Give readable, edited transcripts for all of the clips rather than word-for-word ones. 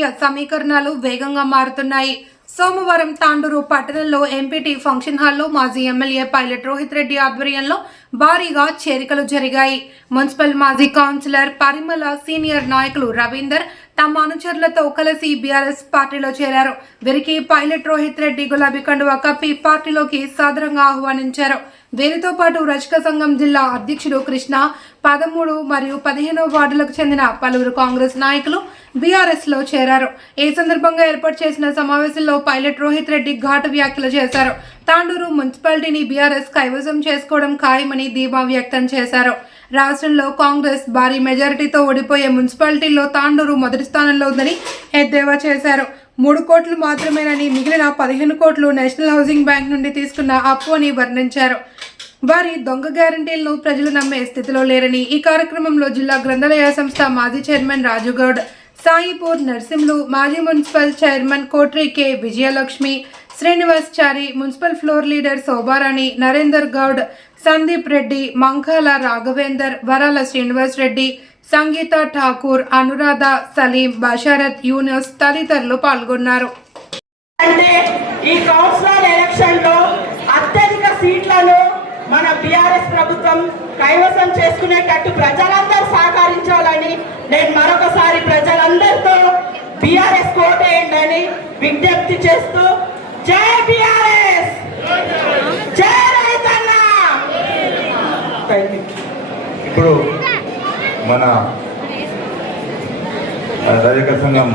రాజకీయ సమీకరణాలు వేగంగా మారుతున్నాయి. సోమవారం తాండూరు పట్టణంలో ఎంపీటీ ఫంక్షన్ హాల్లో మాజీ ఎమ్మెల్యే పైలట్ రోహిత్ రెడ్డి ఆధ్వర్యంలో భారీగా చేరికలు జరిగాయి. మున్సిపల్ మాజీ కౌన్సిలర్ పరిమళ, సీనియర్ నాయకులు రవీందర్ తమ అనుచరులతో కలిసి బీఆర్ఎస్ పార్టీలో చేరారు. వీరికి పైలట్ రోహిత్ రెడ్డి గులాబీ కండువా కప్పి పార్టీలోకి సాదరంగా ఆహ్వానించారు. వీరితో పాటు రజక సంఘం జిల్లా అధ్యక్షుడు కృష్ణ, 13 మరియు 15వ వార్డులకు చెందిన పలువురు కాంగ్రెస్ నాయకులు బీఆర్ఎస్ లో చేరారు. ఈ సందర్భంగా ఏర్పాటు చేసిన సమావేశంలో పైలట్ రోహిత్ రెడ్డి ఘాటు వ్యాఖ్యలు చేశారు. తాండూరు మున్సిపాలిటీని బీఆర్ఎస్ కైవసం చేసుకోవడం ఖాయమని ధీమా వ్యక్తం చేశారు. రాష్ట్రంలో కాంగ్రెస్ భారీ మెజారిటీతో ఓడిపోయే మున్సిపాలిటీల్లో తాండూరు మొదటి స్థానంలో ఉందని ఎద్దేవా చేశారు. 3 కోట్లు మాత్రమేనని, మిగిలిన 15 కోట్లు నేషనల్ హౌసింగ్ బ్యాంక్ నుండి తీసుకున్న అప్పు అని వర్ణించారు. వారి దొంగ గ్యారంటీలను ప్రజలు నమ్మే స్థితిలో లేరని, ఈ కార్యక్రమంలో జిల్లా గ్రంథాలయ సంస్థ మాజీ చైర్మన్ రాజుగౌడ్, సాయిపూర్ నర్సింహులు, మాజీ municipal chairman Kotri K Vijayalakshmi, Srinivas Chari, municipal floor leader Shobharani, Narender Goud, Sandeep Reddy, Mankala Raghavender, Varala Srinivas Reddy, సంగీత ఠాకూర్, అనురాధ, సలీం, బషారత్, యూనస్ తదితరులు పాల్గొన్నారు. అంటే ఈ కౌన్సిలర్ ఎలక్షన్ లో అత్యధిక సీట్లను మన బీఆర్ఎస్ ప్రభుత్వం కైవసం చేసుకునేటట్టు ప్రజలందరూ సహకరించాలని నేను మరొకసారి ప్రజలందరితో బీఆర్ఎస్ కోటేయండి విజ్ఞప్తి చేస్తూ, జై బీఆర్ఎస్, జై రైతన్న. ఇప్పుడు మన రజక సంఘం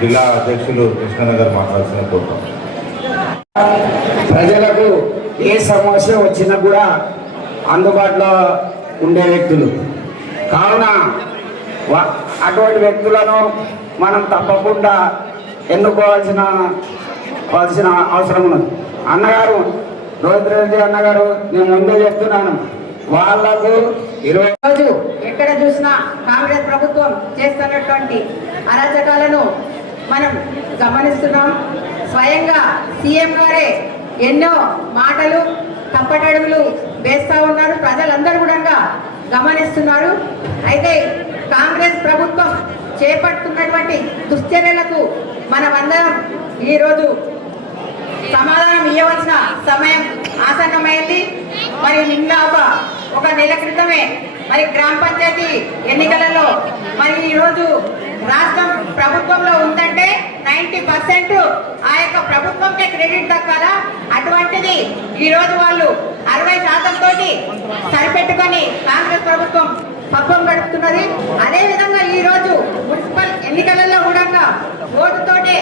జిల్లా అధ్యక్షులు కృష్ణ గారు మాట్లాడాల్సిన కోరుతాం. ప్రజలకు ఏ సమస్య వచ్చినా కూడా అందుబాటులో ఉండే వ్యక్తులు కావున అటువంటి వ్యక్తులను మనం తప్పకుండా ఎన్నుకోవాల్సిన అవసరం ఉన్నది. అన్నగారు రోహిత్ రెడ్డి అన్నగారు, నేను ముందే చెప్తున్నాను, వాళ్లకు 20 రోజు ఎక్కడ చూసినా కాంగ్రెస్ ప్రభుత్వం చేస్తున్నటువంటి అరాచకాలను మనం గమనిస్తున్నాం. స్వయంగా సీఎం గారే ఎన్నో మాటలు, తప్పటడుగులు వేస్తూ ఉన్నారు. ప్రజలందరూ కూడా గమనిస్తున్నారు. అయితే కాంగ్రెస్ ప్రభుత్వం చేపడుతున్నటువంటి దుశ్చర్యలకు మనమందరం ఈరోజు సమాధానం ఇవ్వవలసిన సమయం ఆసన్నమైంది. మరి నిన్న ఒక నెల క్రితమే మరి గ్రామ పంచాయతీ ఎన్నికలలో మరి ఈరోజు రాష్ట్రం ప్రభుత్వంలో ఉందంటే 90% ఆ యొక్క ప్రభుత్వంకే క్రెడిట్ దక్కాలా. అటువంటిది ఈరోజు వాళ్ళు 60% తోటి సరిపెట్టుకొని కాంగ్రెస్ ప్రభుత్వం పబ్బం గడుపుతున్నది. అదేవిధంగా ఈరోజు మున్సిపల్ ఎన్నికలలో కూడా ఓటుతోటే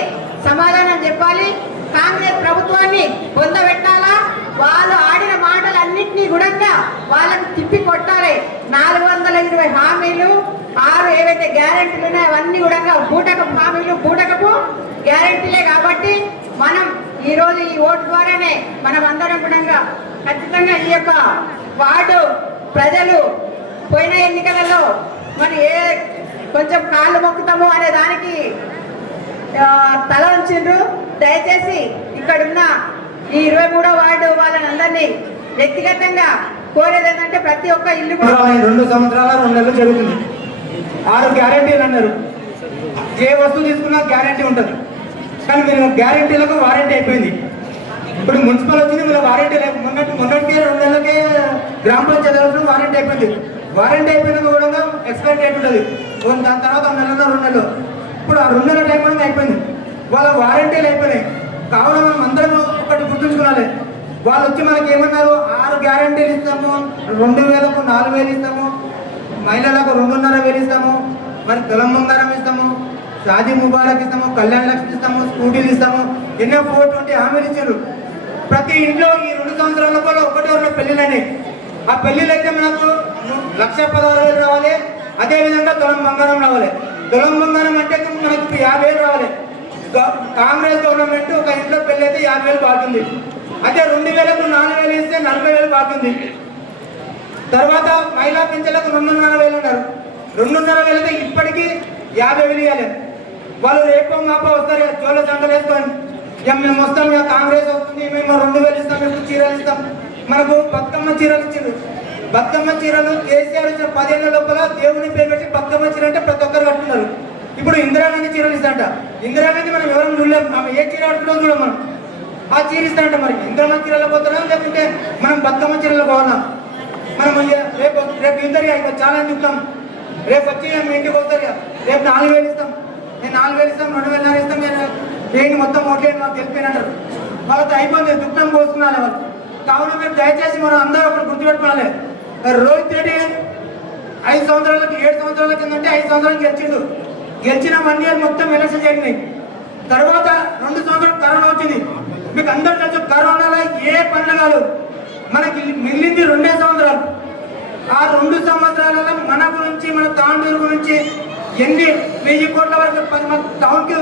సమాధానం చెప్పాలి. కాంగ్రెస్ ప్రభుత్వాన్ని పొందబెట్టాలా. వాళ్ళు ఆడిన మాటలన్నింటినీ కూడా వాళ్ళని తిప్పి కొట్టాలి. 420 హామీలు, 6 ఏవైతే గ్యారెంటీలు ఉన్నాయో అవన్నీ కూడా బూటకపు హామీలు, బూటకపు గ్యారెంటీలే. కాబట్టి మనం ఈరోజు ఈ ఓటు ద్వారానే మనం అందరం కూడా ఖచ్చితంగా ఈ యొక్క వార్డు ప్రజలు పోయిన ఎన్నికలలో మరి కొంచెం కాళ్ళు మొక్కుతాము అనే దానికి తల ఉంచిండ్రు. దయచేసి ఇక్కడున్న ఈ 23వ వార్డు వాళ్ళని అందరినీ వ్యక్తిగతంగా కోరేది ఏంటంటే ప్రతి ఒక్క ఇల్లు 2 సంవత్సరాల 2 నెలలు జరుగుతుంది. 6 గ్యారెంటీలు అన్నారు. ఏ వస్తువు తీసుకున్నా గ్యారెంటీ ఉంటుంది, కానీ మీరు గ్యారెంటీలకు వారంటీ అయిపోయింది. ఇప్పుడు మున్సిపల్ వచ్చింది, మీరు వారంటీ లేదు. మొన్నటికే 2 నెలలకే గ్రామ పంచాయతీ వారంటీ అయిపోయింది. వారంటీ అయిపోయినాక కూడా ఎక్స్పైరీ డేట్ ఉంటుంది. దాని తర్వాత 1 నెలలో 2 నెలలు. ఇప్పుడు ఆ 2 నెలల టైం కూడా అయిపోయింది. వాళ్ళ వారంటీలు అయిపోయినాయి. కావున మనం అందరం ఒకటి గుర్తుంచుకోవాలి. వాళ్ళు వచ్చి మనకి ఏమన్నారు, 6 గ్యారెంటీలు ఇస్తాము, 2000కు 4000 ఇస్తాము, మహిళలకు 2,500 ఇస్తాము, మరి తులం బంగారం ఇస్తాము, షాదీ ముబారక్ ఇస్తాము, కళ్యాణ లక్ష్మి ఇస్తాము, స్కూటీలు ఇస్తాము, ఎన్నో 420 హామీలు ఇచ్చారు. ప్రతి ఇంట్లో ఈ 2 సంవత్సరాల లోపల 1-2 పెళ్లిళ్ళని. ఆ పెళ్లిళ్ళు అయితే మనకు 1,16,000 రావాలి. అదేవిధంగా తులం బంగారం రావాలి. తులం బంగారం అంటే మనకు 50,000 రావాలి. కాంగ్రెస్ గవర్నమెంట్ ఒక ఇంట్లో పెళ్లి అయితే 50,000 బాగుంది. అదే 2,000కు 4,000 ఇస్తే 40,000 బాగుంది. తర్వాత మహిళా పింఛన్లకు 2,500 అన్నారు. 2,500 అయితే ఇప్పటికీ 50,000 ఇవ్వాలి. వాళ్ళు రేపో మాపో వస్తారు, జోలో సంఘాలు వేసుకొని మేము వస్తాం, కాంగ్రెస్ వస్తుంది, మేము 2,000 ఇస్తాం, మేము చీరలు ఇస్తాం. మనకు బతుకమ్మ చీరలు ఇచ్చారు. బతుకమ్మ చీరలు కేసీఆర్ ఇచ్చిన 10 ఏళ్ల లోపల దేవుని పేరు పెట్టి బతుకమ్మ చీర అంటే ప్రతి ఒక్కరు కట్టున్నారు. ఇప్పుడు ఇందిరాగాంధీ చీరలు ఇస్తాంట. ఇందిరాగాంధీ మనం ఎవరైనా చూడలేము, ఆమె ఏ చీర ఆడుతున్నాం చూడం మనం. ఆ చీర ఇస్తాంట. మరి ఇందిరాగాంధీ చీరలో పోతున్నాం, లేకుంటే మనం బతుకమ్మ చీరలో పోతున్నాం. మనం రేపు ఇందరు చాలా చెప్తాం. రేపు వచ్చి మేము ఇంటికి వస్తారు. రేపు 4,000 ఇస్తాం, నేను 4,000 ఇస్తాం, 2,500 ఇస్తాం, నేను ఏంటి మొత్తం ఓట్లేని మాకు గెలిపినంటారు. వాళ్ళతో అయిపోయింది, దుఃఖం పోసుకున్నాను వాళ్ళు. కావున మీరు దయచేసి మనం అందరూ ఒకటి గుర్తుపెట్టుకోవాలి. రోహిత్ రెడ్డి 5 సంవత్సరాలకి 7 సంవత్సరాల కిందంటే 5 సంవత్సరాలు గెలిచిండు. గెలిచిన 1 ఇయర్ మొత్తం ఎలక్షన్ జరిగినాయి. తర్వాత 2 సంవత్సరాలు కరోనా వచ్చింది. మీకు అందరూ తెలుసు, కరోనాలో ఏ పండుగలు మనకి మిగిలింది 2 సంవత్సరాలు. ఆ 2 సంవత్సరాలలో మన గురించి, మన తాండూరు గురించి ఎన్ని 1000 కోట్ల వరకు మన టౌన్కి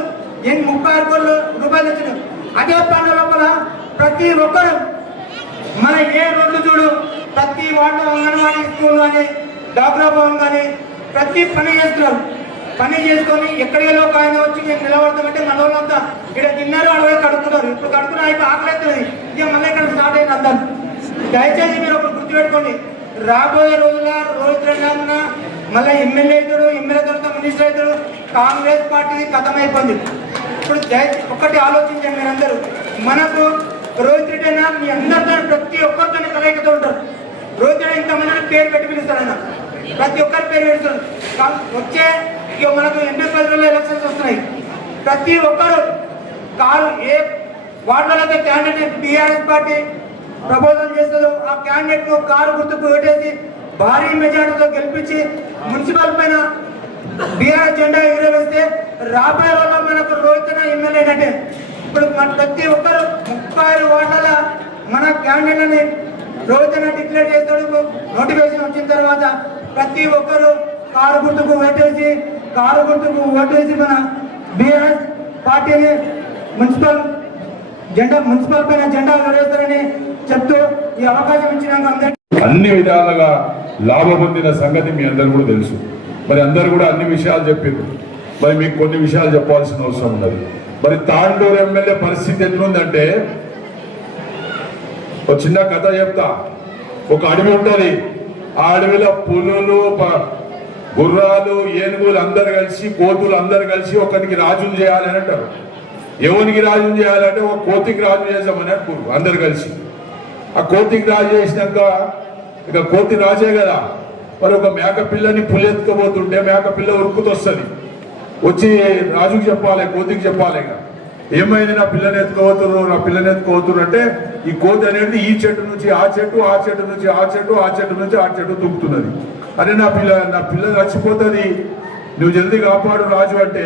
36 కోట్ల రూపాయలు వచ్చినాయి. అదే పండుగ లోపల ప్రతి ఒక్కరు మన ఏ రోడ్లు చూడు, ప్రతి వార్డు అంగన్వాడీ స్కూల్ కానీ, డాక్రా భవన్ కానీ ప్రతి పని చేస్తున్నారు. పని చేసుకొని ఎక్కడికో ఒక ఆయన వచ్చి మేము నిలబడతామంటే మన వాళ్ళంతా ఇక్కడ తిన్నారు, అడవి కడుక్కున్నారు. ఇప్పుడు కడుక్కున్న అయిపోయి ఆకలి అవుతుంది, ఇక మళ్ళీ ఇక్కడ స్టార్ట్ అయింది అందరు. దయచేసి మీరు ఒకటి గుర్తుపెట్టుకోండి, రాబోయే రోజుల్లో రోహిత్ రెడ్డి అన్న మళ్ళీ ఎమ్మెల్యే అవుతాడు, ఎమ్మెల్యే తర్వాత మినిస్టర్ అవుతాడు. కాంగ్రెస్ పార్టీ కథమైపోయింది. ఇప్పుడు ఒక్కటి ఆలోచించండి మీరందరూ. మనకు రోహిత్ రెడ్డి అయినా మీ అందరితో ప్రతి ఒక్కరితో కలయికతో ఉంటారు. రోహిత్ రెడ్డి ఇంతమంది పేరు పెట్టి పిలుస్తారు ఆయన, ప్రతి ఒక్కరి పేరు పెడతారు. వచ్చే ఇక మనకు 80 ఎలక్షన్స్ వస్తున్నాయి. ప్రతి ఒక్కరు కారు ఏ వార్డులలో క్యాండిడేట్ టీఆర్ఎస్ పార్టీ ప్రపోజల్ చేస్తుందో ఆ క్యాండిడేట్ ను కారు గుర్తుకు ఓటేసి భారీ మెజార్టీతో గెలిపించి మున్సిపల్ పైన బీఆర్ఎస్ జెండా ఎగురవేస్తే రాబోయే రోజుల్లో మనకు రోహిత్ ఎమ్మెల్యే అంటే ఇప్పుడు ప్రతి ఒక్కరు 35 వార్డుల మన క్యాండిడేట్ని రోహిత్ డిక్లేర్ చేస్తాడు. నోటిఫికేషన్ వచ్చిన తర్వాత ప్రతి ఒక్కరు కారు గుర్తుకు ఓటేసి మన బీఆర్ఎస్ పార్టీని మున్సిపల్ పైన జెండా ఎగరేస్తారని చెప్తూ ఈ అవకాశం ఇచ్చినాక అందరికీ అన్ని విధాలుగా లాభం పొందిన సంగతి మీ అందరు కూడా తెలుసు. మరి అందరు కూడా అన్ని విషయాలు చెప్పారు. మరి మీకు కొన్ని విషయాలు చెప్పాల్సిన అవసరం ఉన్నది. మరి తాండూరు ఎమ్మెల్యే పరిస్థితి ఎట్లుందంటే, ఒక చిన్న కథ చెప్తా. ఒక అడవి ఉంటుంది, ఆ అడవిలో పులులు, గుర్రాలు, ఏనుగులు అందరు కలిసి, కోతులు అందరు కలిసి ఒకరికి రాజులు చేయాలని అంటారు. ఎవరికి రాజులు చేయాలంటే ఒక కోతికి రాజు చేసామని అంటారు అందరు కలిసి. ఆ కోతికి రాజు చేసినాక ఇక కోతి రాజే కదా, మరి ఒక మేక పిల్లని పులెత్తుకోబోతుంటే మేక పిల్ల ఉరుకుతొస్తుంది. వచ్చి రాజుకి చెప్పాలి, కోతికి చెప్పాలి, ఇక ఏమైంది నా పిల్లని ఎత్తుకోతురు అంటే ఈ కోతి అనేది ఈ చెట్టు నుంచి ఆ చెట్టు, ఆ చెట్టు నుంచి ఆ చెట్టు, ఆ చెట్టు నుంచి ఆ చెట్టు తూగుతున్నది. అరే నా పిల్ల చచ్చిపోతుంది, నువ్వు జల్దీ కాపాడు రాజు అంటే,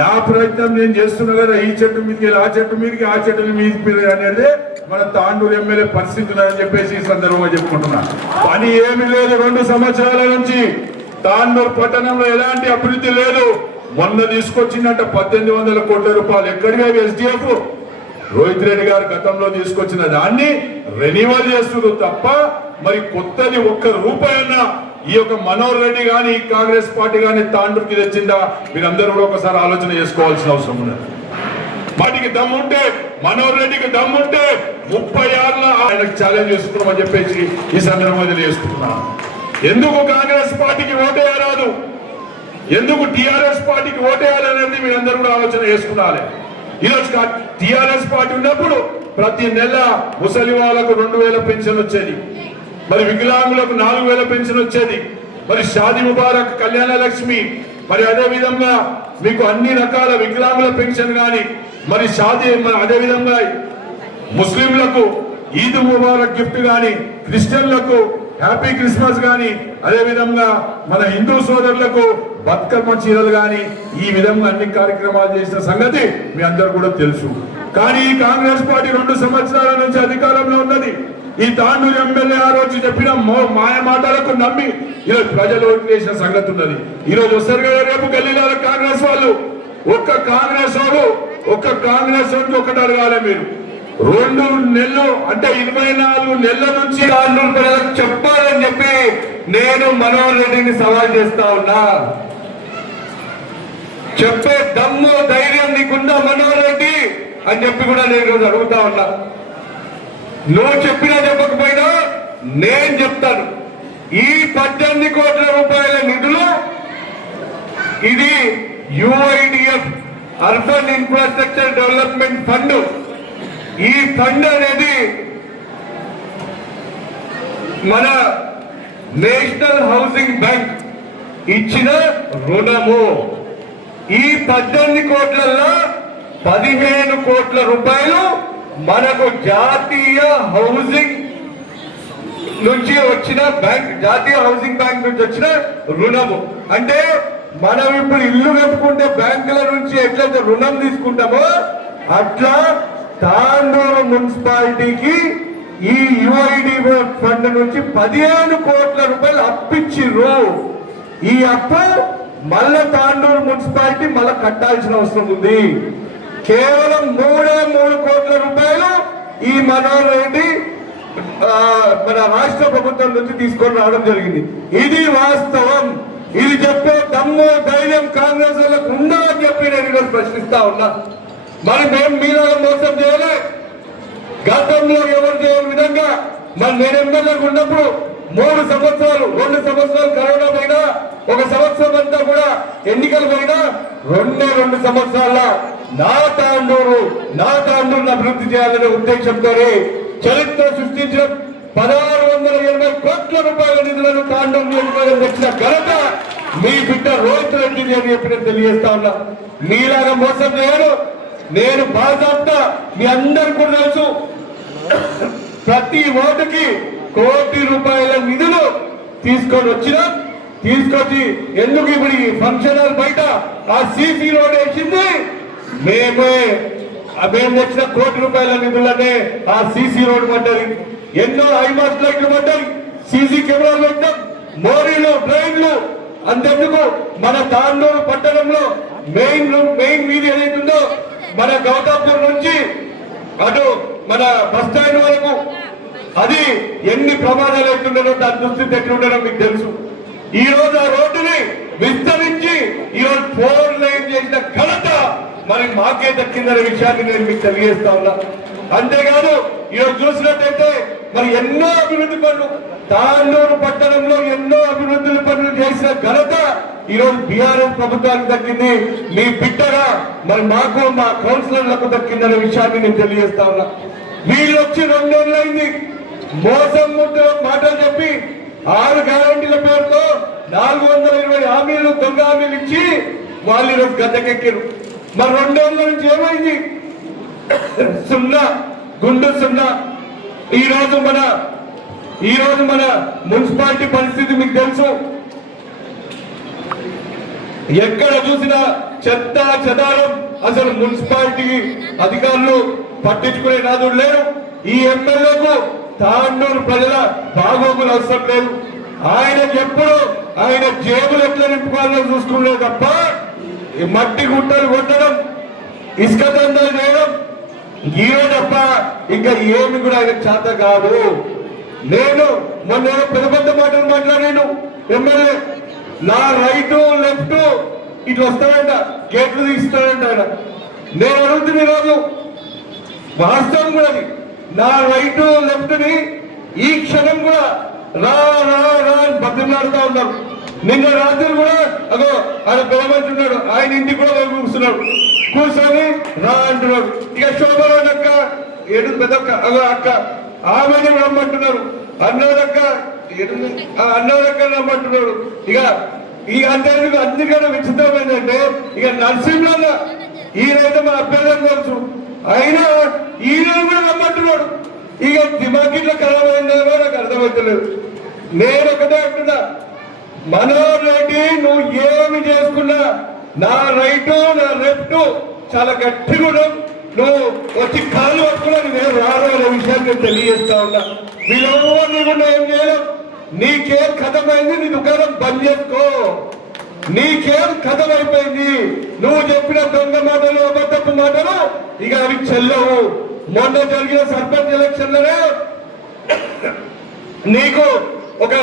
నా ప్రయత్నం నేను చేస్తున్నా కదా, ఈ చెట్టు మీదకి ఆ చెట్టు మీదకి ఆ చెట్టు మీదకి అనేది మన తాండూరు ఎమ్మెల్యే పరిస్థితి అని చెప్పేసి ఈ సందర్భంగా చెప్పుకుంటున్నా. పని ఏమి లేదు, 2 సంవత్సరాల నుంచి తాండూరు పట్టణంలో ఎలాంటి అభివృద్ధి లేదు. మొన్న తీసుకొచ్చిందంట 1,800 కోట్ల రూపాయలు. ఎక్కడికి ఎస్డిఎఫ్ రోహిత్ రెడ్డి గారు గతంలో తీసుకొచ్చిన దాన్ని రెన్యువల్ చేస్తున్నారు తప్ప మరి కొత్తది ఒక్క రూపాయన్నా ఈ యొక్క మనోహర్ రెడ్డి గాని కాంగ్రెస్ పార్టీ గాని తాండూరుకి తెచ్చిందా? మీరందరూ కూడా ఒకసారి ఆలోచన చేసుకోవాల్సిన అవసరం ఉన్నది. వాటికి దమ్ముంటే, మనోహర్ రెడ్డికి దమ్ముంటే 30 ఏళ్ళ ఆయనకు ఛాలెంజ్ చేసుకున్నామని చెప్పేసి ఈ సందర్భంగా తెలియజేస్తున్నా. ఎందుకు కాంగ్రెస్ పార్టీకి ఓటేయరాదు, ఎందుకు టిఆర్ఎస్ పార్టీకి ఓటేయాలనేది మీరందరూ కూడా ఆలోచన చేసుకున్నాలి. ఈరోజు టిఆర్ఎస్ పార్టీ ఉన్నప్పుడు ప్రతి నెల ముసలి వాళ్ళకు 2,000 పెన్షన్ వచ్చేది, మరి వికలాంగులకు 4,000 పెన్షన్ వచ్చేది, మరి షాదీ ముబారక్, కళ్యాణ లక్ష్మి, మరి అదే విధంగా మీకు అన్ని రకాల వికలాంగుల పెన్షన్ కానీ, మరి షాదీ, మరి అదే విధంగా ముస్లింలకు ఈద్ ముబారక్ గిఫ్ట్ కానీ, క్రిస్టియన్లకు హ్యాపీ క్రిస్మస్ కానీ, అదే విధంగా మన హిందూ సోదరులకు బతుకమ్మ చీరలు కానీ, ఈ విధంగా అన్ని కార్యక్రమాలు చేసిన సంగతి మీ అందరూ కూడా తెలుసు. కానీ ఈ కాంగ్రెస్ పార్టీ 2 సంవత్సరాల నుంచి అధికారంలో ఉన్నది. ఈ తాండూరు ఎమ్మెల్యే ఆ రోజు చెప్పిన మాయ మాటలకు నమ్మి ఈరోజు ప్రజలు ఓటు వేసిన సంగతి ఉన్నది. ఈ రోజు వస్తారు కదా రేపు గల్లీల కాంగ్రెస్ వాళ్ళు. ఒక్క కాంగ్రెస్ వాడికి ఒకటి అడగాలి మీరు. 2 నెలలు అంటే 24 నెలల నుంచి తాండూరు ప్రజలకు చెప్పాలని చెప్పి నేను మనోహర్ రెడ్డిని సవాల్ చేస్తా ఉన్నా. చెప్పే దమ్ము ధైర్యం నీకున్నా మనోహర్ రెడ్డి అని చెప్పి కూడా నేను ఈరోజు అడుగుతా ఉన్నా. నువ్వు చెప్పినా చెప్పకపోయినా నేను చెప్తాను. ఈ 18 కోట్ల రూపాయల నిధులు ఇది UIDF urban infrastructure development fund. ఈ ఫండ్ అనేది మన నేషనల్ హౌసింగ్ బ్యాంక్ ఇచ్చిన రుణము. ఈ 18 కోట్లలో 15 కోట్ల రూపాయలు మనకు జాతీయ హౌసింగ్ నుంచి వచ్చిన బ్యాంక్, జాతీయ హౌసింగ్ బ్యాంక్ నుంచి వచ్చిన రుణము. అంటే మనం ఇప్పుడు ఇల్లు కట్టుకుంటే బ్యాంకుల నుంచి ఎట్లయితే రుణం తీసుకుంటామో అట్లా తాండూరు మున్సిపాలిటీకి ఈ UIDF ఫండ్ నుంచి 15 కోట్ల రూపాయలు అప్పిచ్చిర్రు. ఈ అప్పు మళ్ళా తాండూరు మున్సిపాలిటీ మళ్ళా కట్టాల్సిన అవసరం ఉంది. కేవలం 3 కోట్ల రూపాయలు ఈ మనోహర్ రెడ్డి మన రాష్ట్ర ప్రభుత్వం నుంచి తీసుకొని రావడం జరిగింది. ఇది వాస్తవం. ఇది చెప్పే దమ్ము ధైర్యం కాంగ్రెస్ వాళ్ళకు ఉందా అని చెప్పి నేను ఈరోజు ప్రశ్నిస్తా ఉన్నా. మరి మేము మీలాగా మోసం చేయలే. గతంలో ఎవరు చేయని విధంగా మరి నేను ఎమ్మెల్యేగా ఉన్నప్పుడు 3 సంవత్సరాలు, 2 సంవత్సరాలు కరోనా పోయినా, 1 సంవత్సరం అంతా కూడా ఎన్నికలు పోయినా, 2 సంవత్సరాల నా తాండూరు అభివృద్ధి చేయాలనే ఉద్దేశంతోనే చరిత్ర సృష్టించిన 1620 కోట్ల రూపాయల నిధులను తాండూరు నియోజకవర్గం తెచ్చిన ఘనత మీ బిడ్డ రోహిత్ రెడ్డి అని చెప్పి నేను తెలియజేస్తా ఉన్నా. మీలాగా మోసం చేయను. నేను బాధ్యత మీ అందరు కూడా తెలుసు. ప్రతి ఓటుకి 1 కోటి రూపాయల నిధులు తీసుకొచ్చి ఎందుకు ఇప్పుడు ఈ ఫంక్షన్ హాల్ బయట ఆ CC రోడ్ వేసింది మేము తెచ్చిన 1 కోటి రూపాయల నిధులనే ఆ CC రోడ్ పడ్డది. ఎన్నో ఐమాస్ లైట్లు పడ్డాయి, CC కెమెరాలు పెట్టాం, మోరీలు, డ్రైన్లు. అంతెందుకు మన తాండూరు పట్టణంలో మెయిన్ వీధి ఏదైతుందో మన గౌతాపూర్ నుంచి అటు మన బస్ స్టాండ్ వరకు అది ఎన్ని ప్రమాదాలు అవుతుండో దాని దుస్థితి ఎట్లుండో మీకు తెలుసు. ఈ రోజు ఆ రోడ్డుని విస్తరించి ఈరోజు 4 లైన్ చేసిన ఘనత మరి మాకే దక్కిందనే విషయాన్ని నేను మీకు తెలియజేస్తా ఉన్నా. అంతేకాదు ఈరోజు చూసినట్టయితే మరి ఎన్నో అభివృద్ధి పనులు తాండూరు పట్టణంలో ఎన్నో అభివృద్ధి పనులు చేసిన ఘనత ఈరోజు BRS ప్రభుత్వానికి దక్కింది. మీ బిడ్డగా మరి మాకు మా కౌన్సిలర్లకు దక్కిందనే విషయాన్ని నేను తెలియజేస్తా ఉన్నా. వీళ్ళు వచ్చి 2 నెలలైంది. మోసం ముద్ర మాటలు చెప్పి 6 గ్యారంటీల పేరుతో 420 హామీలు, దొంగ హామీలు ఇచ్చి వాళ్ళు ఈరోజు గద్దెకెక్కారు. మరి 2 నెలల నుంచి ఏమైంది? సున్నా, గుండు సున్నా. ఈ రోజు మన మున్సిపాలిటీ పరిస్థితి మీకు తెలుసు. ఎక్కడ చూసినా చెత్త చెదారం. అసలు మున్సిపాలిటీ అధికారులు పట్టించుకునే నాదుడు లేరు. ఈ ఎమ్మెల్యేకు తాండూరు ప్రజల బాగోగులు అవసరం లేదు. ఆయన జేబులు ఎట్లా నింపుకోవాలో చూసుకునే తప్ప మట్టి గుట్టలు కొట్టడం, ఇసుక దందాలు చేయడం ఇవే తప్ప ఇంకా ఏమి కూడా ఆయన చేత కాదు. నేను మొన్న పెద్ద మాటలు మాట్లాడాను. ఎమ్మెల్యే నా రైట్ లెఫ్ట్ ఇట్లా వస్తాడంట, గేట్లు తీస్తాడంట ఆయన. నేను అడుగుతున్న ఈరోజు వాస్తవం కూడా నా రైట్ లెఫ్ట్ ని ఈ క్షణం కూడా రా రా రా అని బతిలాడుతూ ఉన్నారు. నిన్న రాత్రి కూడా అదో ఆయన పిలమంటున్నాడు, ఆయన ఇంటికి కూడా కూర్చొని రా అంటున్నాడు. ఇక శోభరాజ్ అక్క ఏడు పెద్దక్క అగో అక్క ఆమెను రమ్మంటున్నారు. అన్నదక్క రమ్మంటున్నాడు. ఇక ఈ అందరికి అందుకనే విచిత్రమైందంటే ఇక నరసింహ ఈయనైతే మా అభ్యర్థం తెలుసు, అయినా ఈయన కూడా రమ్మంటున్నాడు. ఇక దిమాగిట్లో ఖరాబ్ అయిందేమో నాకు అర్థమవుతలేదు. నేను ఒకటే అంటున్నా, మనోహర్ రెడ్డి నువ్వు ఏమి చేసుకున్నా నా రైట్ నా లెఫ్ట్ చాలా గట్టిగా నువ్వు వచ్చి కాళ్ళు పట్టుకున్నా నేను రాను అనే విషయాన్ని నేను తెలియజేస్తా ఉన్నా. వీళ్ళెవరిని కూడా ఏం చేయలేం. నీకేం కథమైంది, నీ దుకాణం బంద్ చేసుకో. నీకేం కథమైపోయింది. నువ్వు చెప్పిన దొంగ మాటలు, అబద్ధపు మాటలు ఇక అవి చెల్లవు. మొన్న జరిగిన సర్పంచ్ ఎలక్షన్లనే నీకు ఒక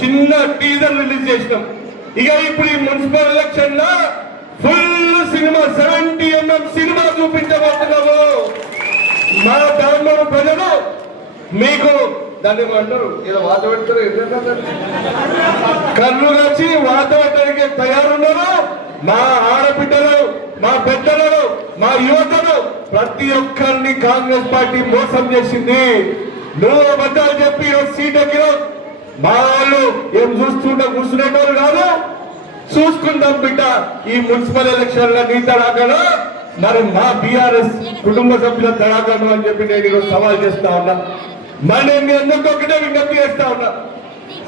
చిన్న టీజర్ రిలీజ్ చేసినాం. ఇక ఇప్పుడు ఈ మున్సిపల్ ఎలక్షన్ లో ఫుల్ సినిమా 70mm సినిమా చూపించబోతున్నాము. మా తాండూరు ప్రజలు మీకు దాన్ని అంటారు ఏదో వాత పెడతారు కళ్ళు వచ్చి వాత పెట్టడానికి తయారున్నారు. మా ఆడబిడ్డలు, మా పెద్దలను, మా యువతను ప్రతి ఒక్కరిని కాంగ్రెస్ పార్టీ మోసం చేసింది. నువ్వు అబద్ధాలు చెప్పి సీట్ ఎక్కిన మా వాళ్ళు ఏం చూస్తుంటే కూర్చునేటోళ్ళు కాదు. చూసుకుందాం బిడ్డ ఈ మున్సిపల్ ఎలక్షన్ లో నీ తడాకను మరి మా బీఆర్ఎస్ కుటుంబ సభ్యుల తడాకను అని చెప్పి నేను ఈరోజు సవాల్ చేస్తా ఉన్నా. మరి నేను మీ అందరికీ ఒకటే విజ్ఞప్తి చేస్తా ఉన్నా.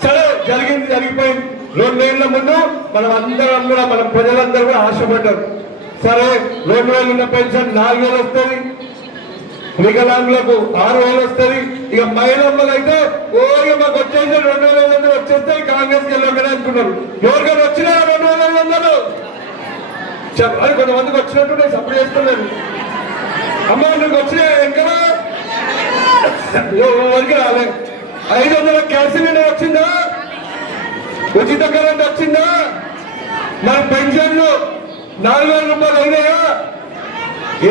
సరే జరిగింది జరిగిపోయింది. 2 ఏళ్ల ముందు మనం అందరం కూడా మన ప్రజలందరూ కూడా ఆశపడ్డారు. సరే 2000 ఉన్న పెన్షన్ 4000 వస్తుంది, వికలాంగులకు 6000 వస్తుంది. ఇక మహిళమ్మలు అయితే మాకు వచ్చేసి 2500 వచ్చేస్తాయి, కాంగ్రెస్కి వెళ్ళొకనే అనుకున్నారు. ఎవరికైనా వచ్చినా 2500 చెప్పాలి. కొంతమందికి వచ్చినట్టు నేను సపోర్ట్ చేస్తున్నాను. అమ్మ నీకు వచ్చినా ఇంకా ఎవరికి రాలే. 500 గ్యాస్ సిలిండర్ వచ్చిందా? ఉచిత కరెంట్ వచ్చిందా? మన పెన్షన్లు 4000 రూపాయలు అయినాయా?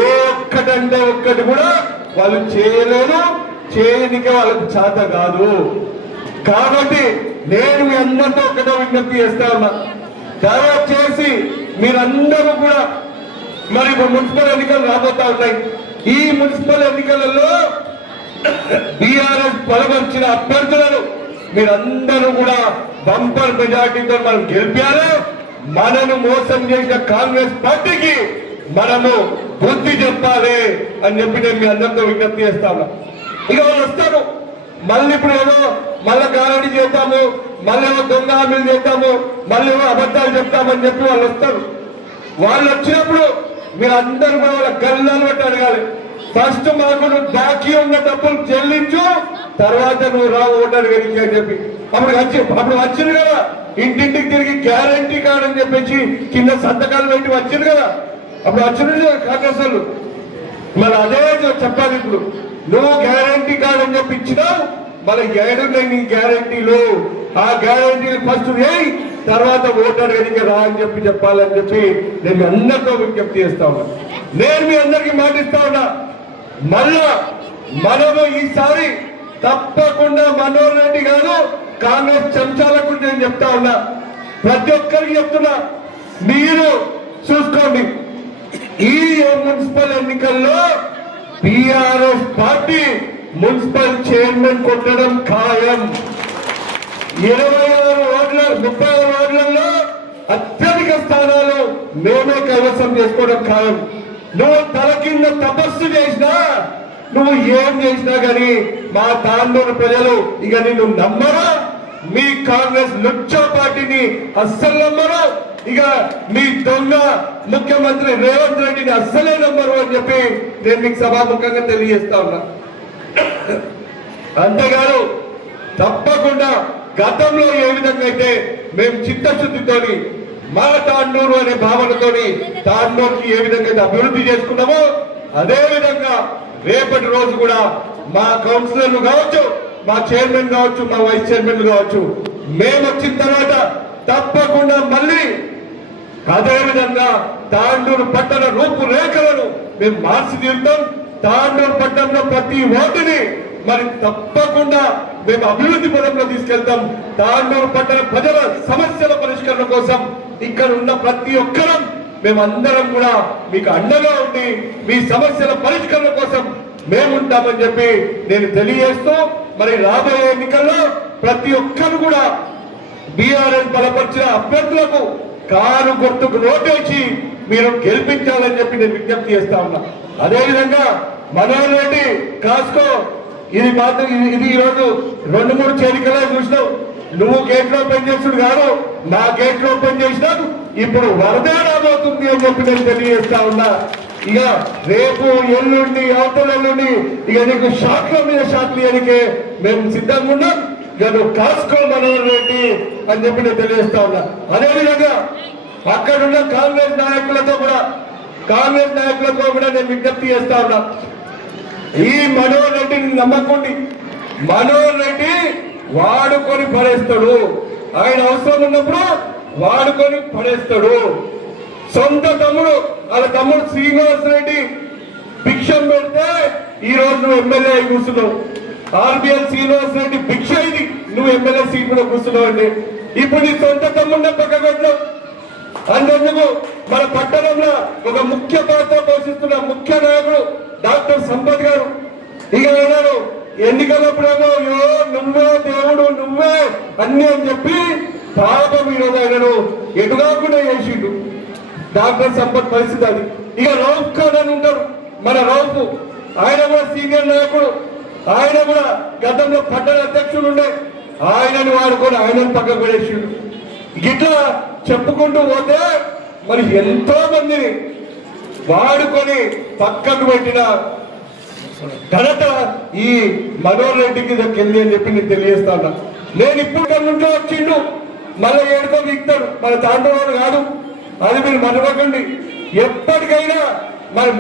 ఏ ఒక్కటంటే ఒక్కటి కూడా వాళ్ళు చేయలేదు, చేయనికే వాళ్ళకి చేత కాదు. కాబట్టి నేను మీ అందరితో ఒకటే విజ్ఞప్తి చేస్తా ఉన్నా. దయచేసి మీరందరూ కూడా మరి మున్సిపల్ ఎన్నికలు రాబోతా ఉన్నాయి. ఈ మున్సిపల్ ఎన్నికలలో బీఆర్ఎస్ బలపరిచిన అభ్యర్థులను మీరందరూ కూడా బంపర్ మెజార్టీతో మనం గెలిపారు. మనను మోసం చేసిన కాంగ్రెస్ పార్టీకి మనము బుద్ధి చెప్పాలి అని చెప్పి నేను మీ అందరితో విజ్ఞప్తి చేస్తాను. ఇక వాళ్ళు వస్తారు మళ్ళీ, ఇప్పుడు ఏమో మళ్ళీ గారడీ చేద్దాము, మళ్ళీ ఏమో దొంగ హామీలు చేద్దాము, మళ్ళీ ఏమో అబద్ధాలు చెప్తామని చెప్పి వాళ్ళు వస్తారు. వాళ్ళు వచ్చినప్పుడు మీరు అందరూ కూడా వాళ్ళ గల్లాలు పెట్టి అడగాలి. ఫస్ట్ మాకు నువ్వు బాకీ ఉన్న డబ్బులు చెల్లించు, తర్వాత నువ్వు రా ఓటర్ గెలిచి అని చెప్పి అప్పుడు వచ్చింది కదా. ఇంటింటికి తిరిగి గ్యారంటీ కార్డు అని చెప్పేసి కింద సంతకాలు పెట్టి వచ్చింది కదా. అప్పుడు వచ్చింది కాంగ్రెస్ వాళ్ళు. మరి అదే చెప్పాలి. ఇప్పుడు నువ్వు గ్యారంటీ కార్డు అని చెప్పి ఇచ్చినావు, మరి ఏడున్నాయి నీ గ్యారంటీలు? ఆ గ్యారంటీలు ఫస్ట్ వేయి, తర్వాత ఓటర్ గెలిచి రా అని చెప్పి చెప్పాలని చెప్పి నేను మీ అందరితో విజ్ఞప్తి చేస్తా ఉన్నా. నేను మీ అందరికీ మాటిస్తా ఉన్నా. మళ్ళా మనము ఈసారి తప్పకుండా మనోహర్ రెడ్డి గారు కాంగ్రెస్ చెంచాలకు నేను చెప్తా ఉన్నా, ప్రతి ఒక్కరికి చెప్తున్నా, మీరు చూసుకోండి. ఈ మున్సిపల్ ఎన్నికల్లో బీఆర్ఎస్ పార్టీ మున్సిపల్ చైర్మన్ కొట్టడం ఖాయం. 26 వార్డుల 30 వార్డులలో అత్యధిక స్థానాలు మేమే కైవసం చేసుకోవడం ఖాయం. నువ్వు తల కింద తపస్సు చేసినా, నువ్వు ఏం చేసినా కానీ మా తాండూరు ప్రజలు ఇక నిన్ను నమ్మరు. మీ కాంగ్రెస్ లుచ్చా పార్టీని అస్సలు నమ్మరు. ఇక మీ దొంగ ముఖ్యమంత్రి రేవంత్ రెడ్డిని అస్సలే నమ్మరు అని చెప్పి నేను మీకు సభాముఖంగా తెలియజేస్తా ఉన్నా. అంతేగాదు, తప్పకుండా గతంలో ఏ విధంగా అయితే మేము చిత్తశుద్ధితోని మా తాండూరు అనే భావనతోని తాండూరుకి ఏ విధంగా అయితే అభివృద్ధి చేసుకున్నామో అదే విధంగా రేపటి రోజు కూడా మా కౌన్సిలర్లు కావచ్చు, మా చైర్మన్ కావచ్చు, మా వైస్ చైర్మన్లు కావచ్చు, మేము వచ్చిన తర్వాత తప్పకుండా మళ్ళీ అదే విధంగా తాండూరు పట్టణ రూపురేఖలను మేము మార్చి తీరుతాం. తాండూరు పట్టణంలో ప్రతి ఓటుని మరి తప్పకుండా మేము అభివృద్ధి పదంలో తీసుకెళ్తాం. తాండూరు పట్టణ ప్రజల సమస్యల పరిష్కరణ కోసం ఇక్కడ ఉన్న ప్రతి ఒక్కరం మేమందరం కూడా మీకు అండగా ఉండి మీ సమస్యల పరిష్కరణ కోసం మేముంటామని చెప్పి నేను తెలియజేస్తూ, మరి రాబోయే ఎన్నికల్లో ప్రతి ఒక్కరు కూడా బీఆర్ఎస్ బలపరిచిన అభ్యర్థులకు కారు గుర్తుకు ఓటేసి మీరు గెలిపించాలని చెప్పి నేను విజ్ఞప్తి చేస్తా ఉన్నా. అదేవిధంగా మనోహర్ రెడ్డి కాస్కో ఇది మాత్రం ఇది ఈరోజు 2-3 చేరికలే చూసినావు. నువ్వు గేట్లు ఓపెన్ చేసుడు కాదు, నా గేట్లు ఓపెన్ చేసినావు. ఇప్పుడు వరద రాబోతుంది అని చెప్పి నేను తెలియజేస్తా ఉన్నా. ఇక రేపు ఎల్లుండి అవతల ఎల్లుండి ఇక నీకు షాట్ల మీద షాట్లు ఇవ్వడానికే మేము సిద్ధంగా ఉన్నాం. ఇక నువ్వు కాసుకో మనోహర్ రెడ్డి అని చెప్పి నేను తెలియజేస్తా ఉన్నా. అదేవిధంగా అక్కడున్న కాంగ్రెస్ నాయకులతో కూడా నేను విజ్ఞప్తి చేస్తా ఉన్నా. ఈ మనోహర్ రెడ్డిని నమ్మకండి. మనోహర్ రెడ్డి వాడుకొని పడేస్తాడు. ఆయన అవసరం ఉన్నప్పుడు వాడుకొని పడేస్తాడు. సొంత తమ్ముడు వాళ్ళ తమ్ముడు శ్రీనివాస్ రెడ్డి భిక్షం పెడితే ఈ రోజు నువ్వు ఎమ్మెల్యే అయి కూర్చున్నావు. ఆర్బిఎల్ శ్రీనివాస్ రెడ్డి భిక్ష ఇది నువ్వు ఎమ్మెల్యే సీట్ కూడా కూర్చున్నావు అండి. ఇప్పుడు నీ సొంత తమ్ముడిని పక్కగొట్టు. అందుకు మన పట్టణంలో ఒక ముఖ్య పాత్ర పోషిస్తున్న ముఖ్య నాయకుడు డాక్టర్ సంపత్ గారు ఇక అన్నారు ఎన్నికలప్పుడేమో నువ్వే దేవుడు నువ్వే అన్ని అని చెప్పి పాపం ఈరోజు ఆయనను ఎదుగాకుండా చేసిండు. డాక్టర్ సంపత్ పరిస్థితి అది. ఇక రౌఫ్ ఖాన్ అని ఉంటారు మన రౌఫ్, ఆయన కూడా సీనియర్ నాయకుడు, ఆయన కూడా గతంలో పట్టణ అధ్యక్షుడు ఉండే, ఆయనని వాడుకొని ఆయనను పక్కకు పడేసిండు. గిట్లా చెప్పుకుంటూ పోతే మరి ఎంతో మందిని వాడుకొని పక్కకు పెట్టిన ఘనత ఈ మనోహర్ రెడ్డికి దక్కింది అని చెప్పి నేను తెలియజేస్తాను. నేను ఇప్పుడు ఇక్కడ నుంచో వచ్చిండు మళ్ళీ ఏడుకో దిగుతాడు, మన తాండవాడు కాదు, అది మీరు మరవకండి. ఎప్పటికైనా మరి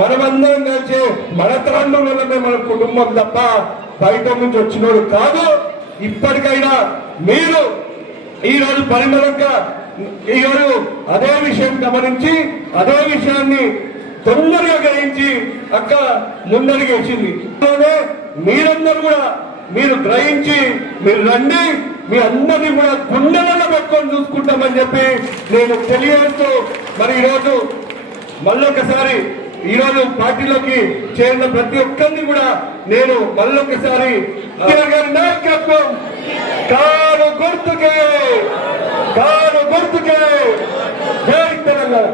మనమందరం కలిసి మన తాండవులమే మన కుటుంబం తప్ప బయట నుంచి వచ్చినోడు కాదు. ఇప్పటికైనా మీరు ఈరోజు పరిమళంగా ఈరోజు అదే విషయం గమనించి అదే విషయాన్ని తొందరగా గ్రహించి అక్క ముందరికి వచ్చింది. మీరందరూ కూడా మీరు గ్రహించి మీరు రండి, మీ అందరినీ కూడా గుండెలలో పెట్టుకొని చూసుకుంటామని చెప్పి నేను తెలియజేస్తూ మరి ఈరోజు మళ్ళొకసారి ఈరోజు పార్టీలోకి చేరిన ప్రతి ఒక్కరిని కూడా నేను మళ్ళొకసారి నాయకత్వం కారు గుర్తుకే జై తెలంగాణ.